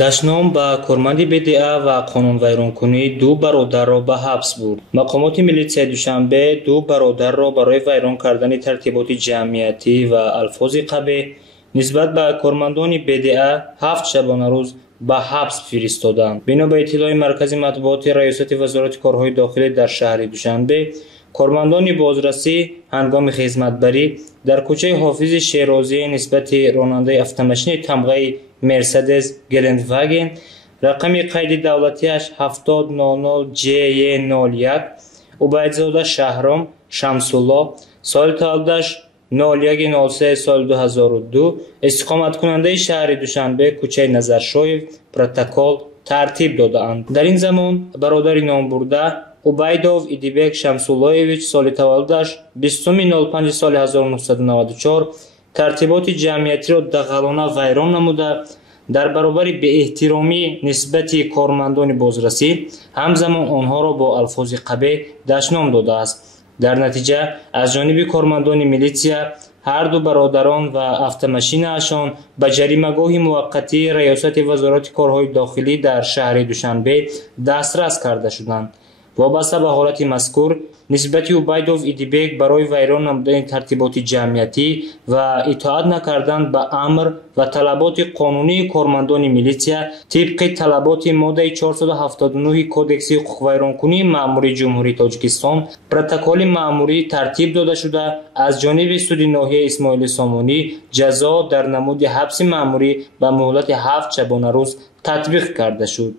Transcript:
дашном ба корманди БДА ва қонунвайронкунӣ ду бародарро ба ҳабс бурд. Мақомоти милитсияи Душанбе ду бародарро барои вайрон кардани тартиботи ҷамъиятӣ ва алфози қабеҳ нисбат ба кормандони БДА 7 шабонарӯз ба ҳабс фиристоданд. Бино ба иттилои маркази матбуоти раёсати вазорати корҳои дохилӣ дар шаҳри Душанбе, кормандони бозрасӣ ҳангоми хизматбарӣ дар кӯчаи Ҳофизи Шерозӣ нисбати ронандаи автомошини тамғаи Мерседес Гелендваген рақами қайди давлатиаш 7000JE01 Убайдзода Шаҳром Шамсулло, соли таваллудаш 0103 соли 2002, истиқоматкунандаи шаҳри Душанбе, кӯчаи Назаршоев, протокол тартиб додаанд. Дар ин замон бародари номбурда Убайдов Идибек Шамсуллоевич, соли таваллудаш 20 соли 1994, тартиботи ҷамъиятиро дағалона вайрон намуда, дар баробари беэҳтиромӣ нисбати кормандони бозрасӣ ҳамзамон онҳоро бо алфози қабеҳ дашном додааст. дар натиҷа аз ҷониби кормандони милитсия ҳарду бародарон ва автомошинаашон ба ҷаримагоҳи муваққатии раёсати вазорати корҳои дохилӣ дар шаҳри Душанбе дастрас карда шуданд. вобаста ба ҳолати мазкур нисбати Убайдов Идибек барои вайрон намудани тартиботи ҷамъиятӣ ва итоат накардан ба амр ва талаботи қонунии кормандони милитсия тибқи талаботи моддаи 479 Кодекси ҳуқуқвайронкунии маъмурии Ҷумҳурии Тоҷикистон протоколи маъмурӣ тартиб дода шуда аз ҷониби суди ноҳияи Исмоили Сомонӣ ҷазо дар намуди ҳабси маъмурӣ ба муҳлати 7 шабонарӯз татбиқ карда шуд.